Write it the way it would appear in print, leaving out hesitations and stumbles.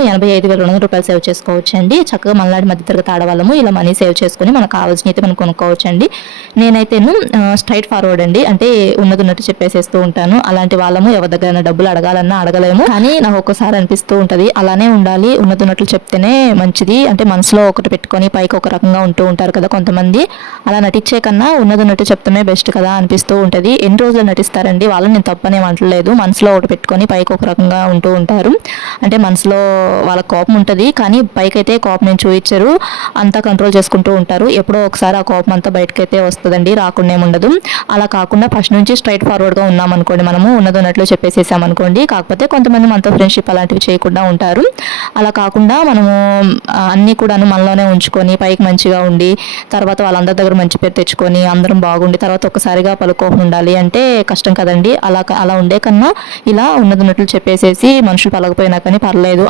85,200 save చేసుకోవచ్చండి. చక్కగా మనలాంటి మధ్యతరగతి ఆడవాళ్ళము ఇలా మనీ సేవ్ చేసుకొని మనకు కావాల్సినవి మనం కొనుక్కోవచ్చండి. నేనైతేను స్ట్రైట్ ఫార్వర్డ్ అండి. అంటే ఉన్నట్టు చెప్పేసేస్తూ ఉంటాను. అలాంటి వాళ్ళము ఎవరి దగ్గరైనా డబ్బులు అడగాలన్నా అడగలేము. కానీ నాకు ఒక్కోసారి అనిపిస్తూ ఉంటది అలానే ఉండాలి. ఉన్నట్టు చెప్తేనే మంచిది. అంటే మనసులో ఒకటి పెట్టుకొని పైకి ఒక రకంగా ఉంటూ ఉంటారు కదా కొంతమంది. అలా నటించే కన్నా ఉన్నట్టు చెప్తమే బెస్ట్ కదా అనిపిస్తూ ఉంటది. ఎన్ని రోజులు నటిస్తారండి వాళ్ళని నేను తప్పనేం అంటలేదు. మనసులో ఒకటి పెట్టుకొని పైకి ఒక రకంగా ఉంటూ ఉంటారు. అంటే మనసులో వాళ్ళ కోపం ఉంటుంది కానీ పైకైతే కోపం నేను చూపించరు. అంతా కంట్రోల్ చేసుకుంటూ ఉంటారు. ఎప్పుడో ఒకసారి ఆ కోపం అంతా బయటకైతే వస్తుందండి, రాకుండా ఏముండదు. అలా కాకుండా ఫస్ట్ నుంచి స్ట్రైట్ ఫార్వర్డ్గా ఉన్నామనుకోండి, మనము ఉన్నట్టు చెప్పేసేసామనుకోండి. కాకపోతే కొంతమంది మనతో ఫ్రెండ్షిప్ అలాంటివి చేయకుండా ఉంటారు. అలా కాకుండా మనము అన్నీ కూడాను మనలోనే ఉంచుకొని పైకి మంచిగా ఉండి తర్వాత వాళ్ళందరి దగ్గర మంచి పేరు తెచ్చుకొని అందరం బాగుండి తర్వాత ఒక్కసారిగా పలుకోపం ఉండాలి అంటే కష్టం కదండి. అలా ఉండే కన్నా ఇలా ఉన్నట్టు చెప్పేసేసి మనుషులు పలకపోయినా కానీ పర్లేదు